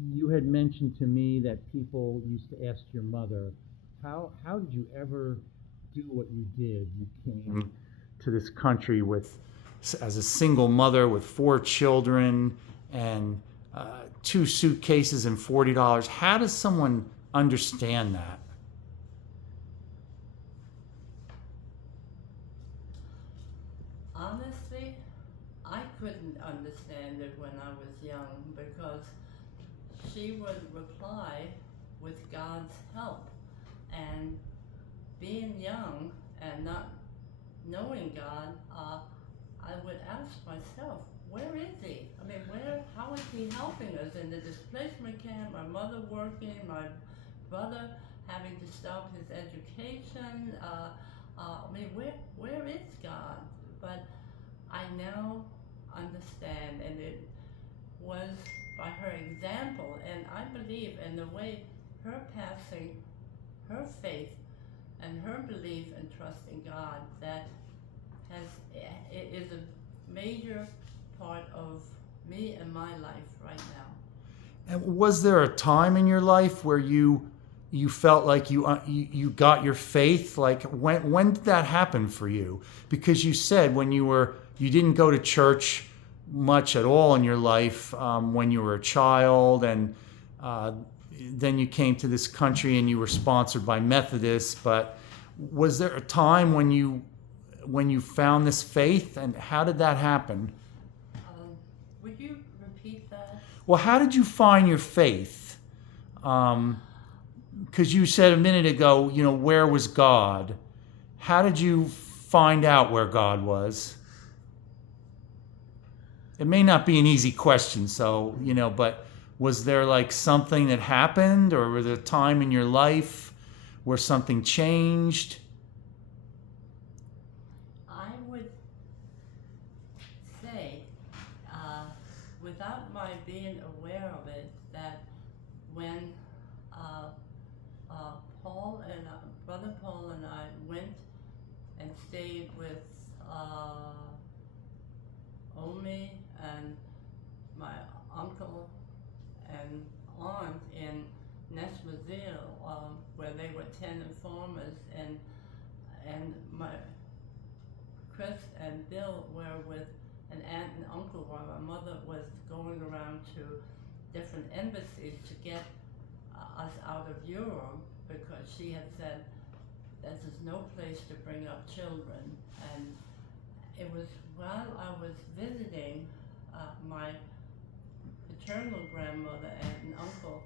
You had mentioned to me that people used to ask your mother, how did you ever do what you did? You came to this country with as a single mother with four children and two suitcases and $40. How does someone understand that? Honestly, I couldn't understand it when I was young because she would reply with God's help. And being young and not knowing God, I would ask myself, where is he? I mean, how is he helping us in the displacement camp? My mother working, my brother having to stop his education. I mean, where is God? But I now understand, and it was by her example, and I believe in the way her passing, her faith, and her belief and trust in God that has is a major part of me and my life right now. And was there a time in your life where you felt like you got your faith? Like when did that happen for you? Because you said you didn't go to church much at all in your life when you were a child, and uh, then you came to this country and you were sponsored by Methodists. But was there a time when you found this faith, and how did that happen? Um, would you repeat that? Well, how did you find your faith? Because you said a minute ago, where was God? How did you find out where God was? It may not be an easy question, so, but was there like something that happened, or was there a time in your life where something changed? I would say, uh, without my being aware of it, that when uh, uh, Brother Paul and I went and stayed with Omi and my uncle and aunt in Nesmazil, where they were tenant farmers, and my Chris and Bill were with an aunt and uncle while my mother was going around to different embassies to get us out of Europe because she had said this is no place to bring up children. And it was while I was visiting my paternal grandmother and uncle,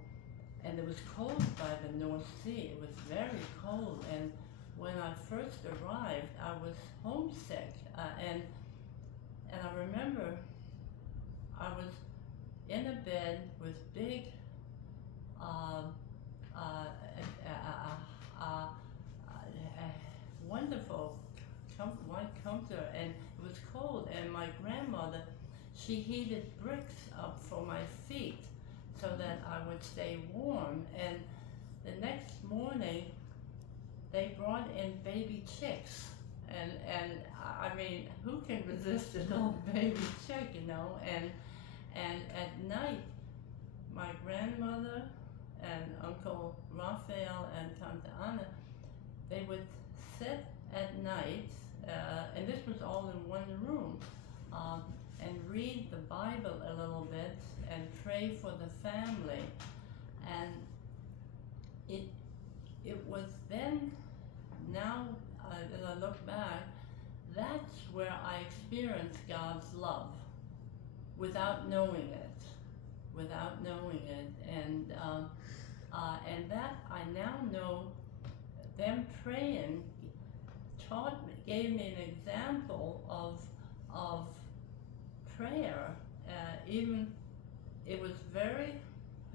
and it was cold by the North Sea. It was very cold, and when I first arrived, I was homesick, and I remember I was in a bed with big uh, uh, uh, wonderful white comforter, and it was cold, and my grandmother, she heated bricks up for my feet so that I would stay warm. And the next morning they brought in baby chicks, and I mean, who can resist a little baby chick, and at night my grandmother and Uncle Raphael and Tante Anna, they would sit at night, and this was all in one room, um, and read the Bible a little bit and pray for the family. And it it was then, now as I look back, that's where I experienced God's love without knowing it, and that I now know. Them praying gave me an example of prayer. Even it was very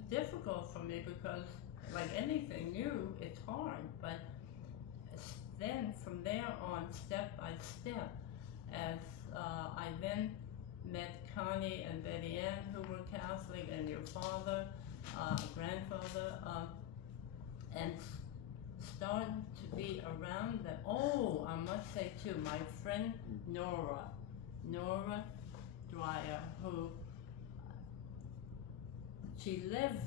difficult for me because, like anything new, it's hard. But then from there on, step by step, as I then met Connie and Betty Ann, who were Catholic, and your father, grandfather, and started to be around them. Oh, I must say too, my friend Nora Dwyer, who she lived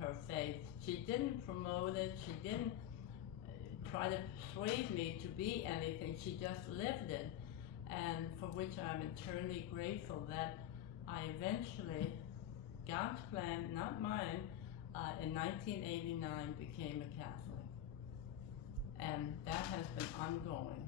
her faith. She didn't promote it. She didn't try to persuade me to be anything. She just lived it, and for which I'm eternally grateful that I eventually, God's plan, not mine, in 1989 became a Catholic. And that has been ongoing.